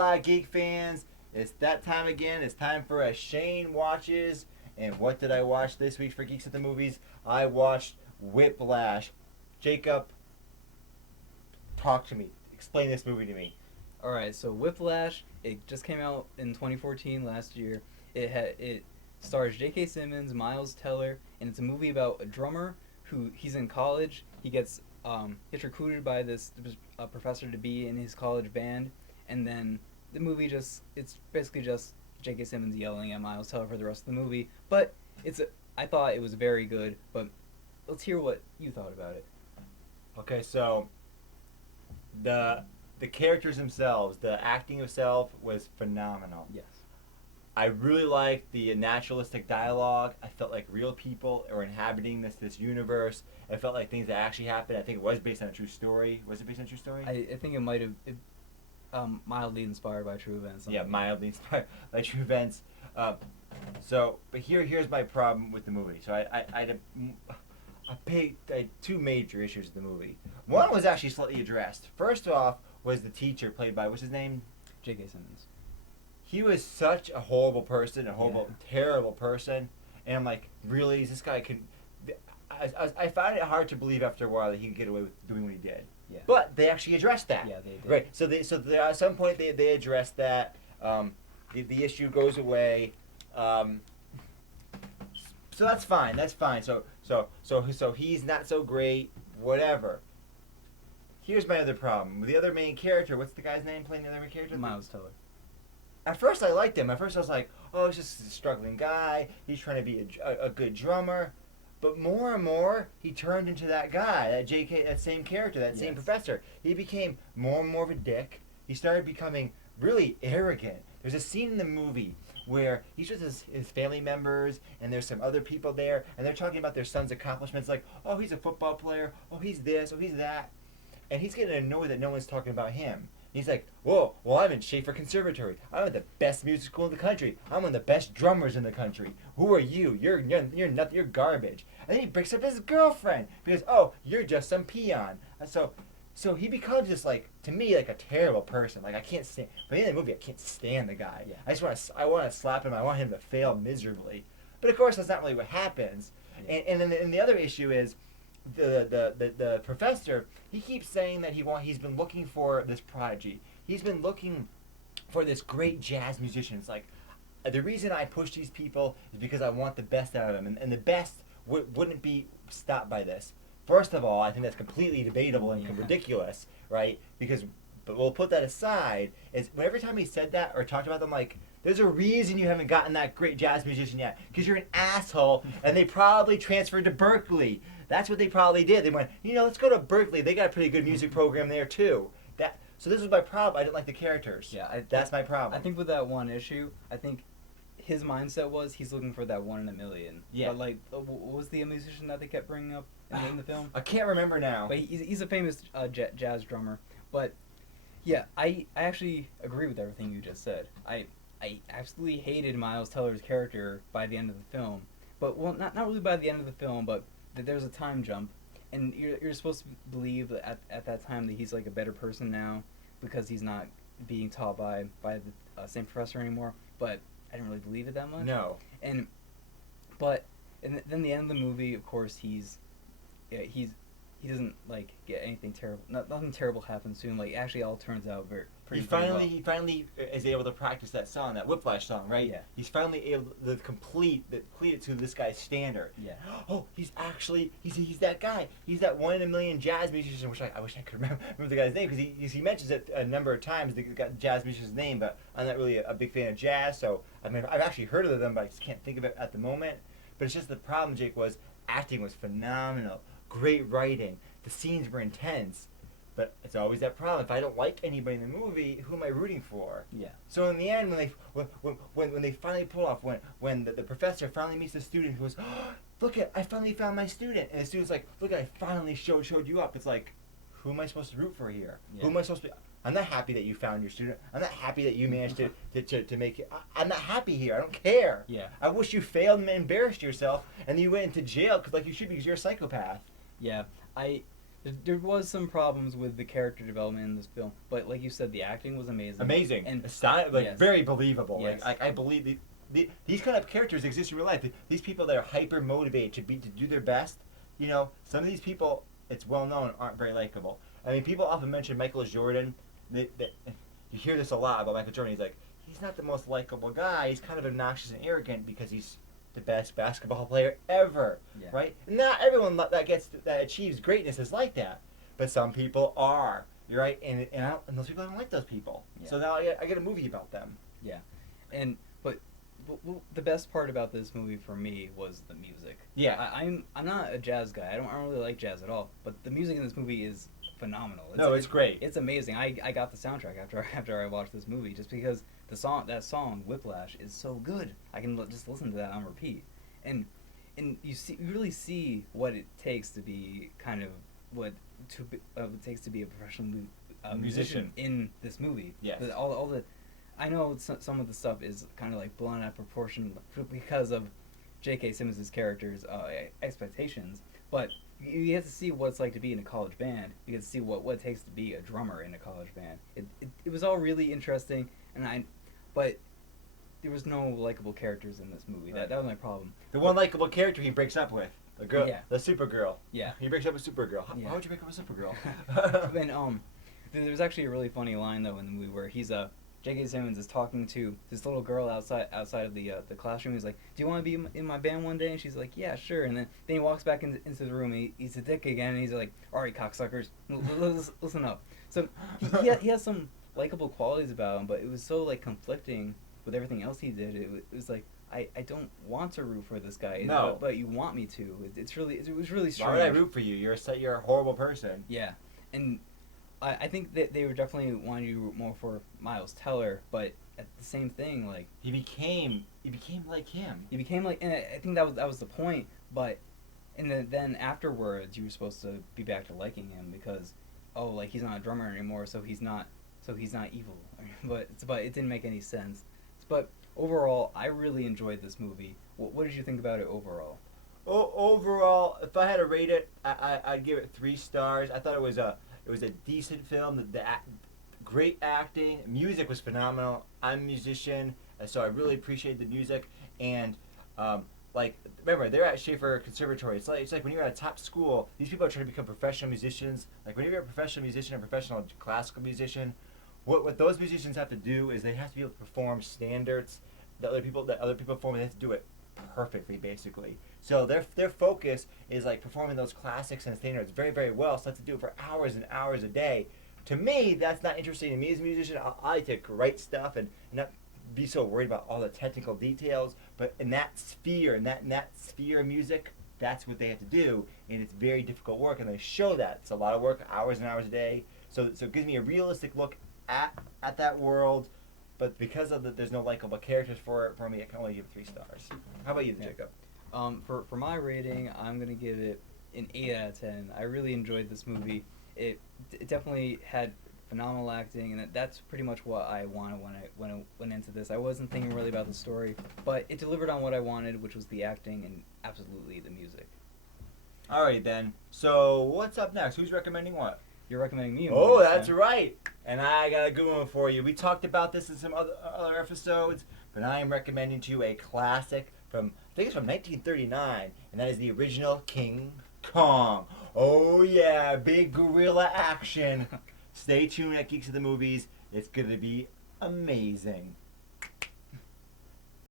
Hola, geek fans! It's that time again. It's time for a Shane Watches. And what did I watch this week for Geeks at the Movies? I watched Whiplash. Jacob, talk to me. Explain this movie to me. Alright, so Whiplash, it just came out in 2014, last year. It stars J.K. Simmons, Miles Teller, and it's a movie about a drummer who he's in college. He gets recruited by this professor to be in his college band, and then the movie it's basically just J.K. Simmons yelling at Miles Teller for the rest of the movie. But I thought it was very good, but let's hear what you thought about it. Okay, so the characters themselves, the acting itself was phenomenal. Yes. I really liked the naturalistic dialogue. I felt like real people were inhabiting this universe. It felt like things that actually happened. I think it was based on a true story. Was it based on a true story? I think it might have mildly inspired by true events. Yeah, mildly inspired by true events. But here's my problem with the movie. So I had two major issues with the movie. One was actually slightly addressed. First off was the teacher played by, what's his name? J.K. Simmons. He was such a horrible person, terrible person. And I'm like, really? This guy can... I found it hard to believe after a while that he could get away with doing what he did. Yeah. But they actually addressed that. Yeah, they did. Right. So at some point they addressed that. The issue goes away. So that's fine. That's fine. So he's not so great. Whatever. Here's my other problem. The other main character. What's the guy's name playing the other main character? Miles Teller. At first I liked him. At first I was like, oh, he's just a struggling guy. He's trying to be a good drummer. But more and more, he turned into that guy, that same character, that same professor. He became more and more of a dick. He started becoming really arrogant. There's a scene in the movie where he's with his family members, and there's some other people there, and they're talking about their son's accomplishments, like, oh, he's a football player, oh, he's this, oh, he's that. And he's getting annoyed that no one's talking about him. He's like, whoa, well, I'm in Schaefer Conservatory. I'm at the best music school in the country. I'm one of the best drummers in the country. Who are you? You're nothing. You're garbage. And then he breaks up his girlfriend because, oh, you're just some peon. And so he becomes just like, to me, like a terrible person. Like I can't stand. But in the movie, I can't stand the guy. Yeah. I want to slap him. I want him to fail miserably. But of course, that's not really what happens. Yeah. And the other issue is, the professor, he keeps saying that he's been looking for this prodigy. He's been looking for this great jazz musician. It's like, the reason I push these people is because I want the best out of them, and the best wouldn't be stopped by this. First of all, I think that's completely debatable and ridiculous, right? But we'll put that aside. Is every time he said that or talked about them, like, there's a reason you haven't gotten that great jazz musician yet, because you're an asshole, and they probably transferred to Berkeley. That's what they probably did. They went, let's go to Berkeley. They got a pretty good music program there too. So this was my problem. I didn't like the characters. Yeah, that's my problem. I think with that one issue, I think his mindset was he's looking for that 1 in a million. Yeah. But like, what was the musician that they kept bringing up in the film? I can't remember now. But he's a famous jazz drummer. But yeah, I actually agree with everything you just said. I absolutely hated Miles Teller's character by the end of the film. But well, not really by the end of the film, but there's a time jump, and you're supposed to believe that at that time that he's like a better person now because he's not being taught by the same professor anymore. But I didn't really believe it that much. No. And then the end of the movie, of course, he doesn't like get anything terrible. Nothing terrible happens to him. Like actually, all turns out pretty well. He finally is able to practice that song, that Whiplash song, right? Yeah. He's finally able to complete it to this guy's standard. Yeah. Oh, he's that guy. He's that 1 in a million jazz musician. Which I wish I could remember the guy's name, because he mentions it a number of times. The jazz musician's name, but I'm not really a big fan of jazz. So I mean, I've actually heard of them, but I just can't think of it at the moment. But it's just the problem, Jake, was acting was phenomenal. Great writing. The scenes were intense. But it's always that problem. If I don't like anybody in the movie, who am I rooting for? Yeah. So in the end, when they finally pull off, when the professor finally meets the student who goes, oh, look I finally found my student, and the student's like, look, I finally showed you up. It's like, who am I supposed to root for here? Yeah. Who am I supposed to be? I'm not happy that you found your student. I'm not happy that you managed to make it. I'm not happy here. I don't care. Yeah. I wish you failed and embarrassed yourself, and you went into jail like you should, because you're a psychopath. Yeah. There was some problems with the character development in this film, but like you said, the acting was amazing. Amazing. And Like very believable. Yes. Like I believe these kind of characters exist in real life. These people that are hyper motivated to do their best. You know, some of these people, it's well known, aren't very likable. I mean, people often mention Michael Jordan. You hear this a lot about Michael Jordan. He's not the most likable guy. He's kind of obnoxious and arrogant because he's the best basketball player ever, right? Not everyone that achieves greatness is like that, but some people are. You're right, and those people, I don't like those people. Yeah. So now I get a movie about them. Yeah, but the best part about this movie for me was the music. Yeah, I'm not a jazz guy. I don't really like jazz at all, but the music in this movie is phenomenal. It's great. It's amazing. I got the soundtrack after I watched this movie just because that song Whiplash is so good. I can just listen to that on repeat, and you really see what it takes to be kind of what it takes to be a professional musician in this movie. Yes. All the I know some of the stuff is kind of like blown out of proportion because of J.K. Simmons' character's expectations, but you get to see what it's like to be in a college band. You get to see what it takes to be a drummer in a college band. It was all really interesting, but there was no likable characters in this movie. Right. That was my problem. The one likable character he breaks up with, the girl, the Supergirl. Yeah, he breaks up with Supergirl. How would you break up with Supergirl? And there's actually a really funny line though in the movie where J.K. Simmons is talking to this little girl outside of the classroom. He's like, "Do you want to be in my band one day?" And she's like, "Yeah, sure." And then he walks back into the room. And he's a dick again. And he's like, "All right, cocksuckers, listen up." So he has some likable qualities about him, but it was so like conflicting with everything else he did. It was like I don't want to root for this guy. No, but you want me to. It was really strange. Why would I root for you? You're a horrible person. Yeah, and I think that they were definitely wanting you to root more for Miles Teller, but at the same thing, like he became like him. He became like, and I think that was the point. But and then afterwards, you were supposed to be back to liking him because like he's not a drummer anymore, so he's not evil. but it didn't make any sense. But overall, I really enjoyed this movie. What did you think about it overall? Overall, if I had to rate it, I'd give it 3 stars. I thought it was a decent film. The great acting, music was phenomenal. I'm a musician, so I really appreciate the music. And remember, they're at Schaefer Conservatory. It's like when you're at a top school, these people are trying to become professional musicians. Like when you're a professional musician, a professional classical musician, what those musicians have to do is they have to be able to perform standards that other people perform. They have to do it perfectly, basically. So their focus is like performing those classics and standards very, very well. So they have to do it for hours and hours a day. To me, that's not interesting to me as a musician. I like to write stuff and not be so worried about all the technical details. But in that sphere, in that sphere of music, that's what they have to do, and it's very difficult work. And they show that it's a lot of work, hours and hours a day. So it gives me a realistic look at that world. But because of there's no likable characters for me, I can only give it 3 stars. How about you, Jacob? For my rating, I'm gonna give it an 8 out of 10. I really enjoyed this movie. It definitely had phenomenal acting, and that's pretty much what I wanted when I went into this. I wasn't thinking really about the story, but it delivered on what I wanted, which was the acting and absolutely the music. All right then. So what's up next? Who's recommending what? You're recommending me. Oh, that's right. And I got a good one for you. We talked about this in some other episodes, but I am recommending to you a classic from, I think it's from 1939, and that is the original King Kong. Oh yeah, big gorilla action. Stay tuned at Geeks of the Movies. It's going to be amazing.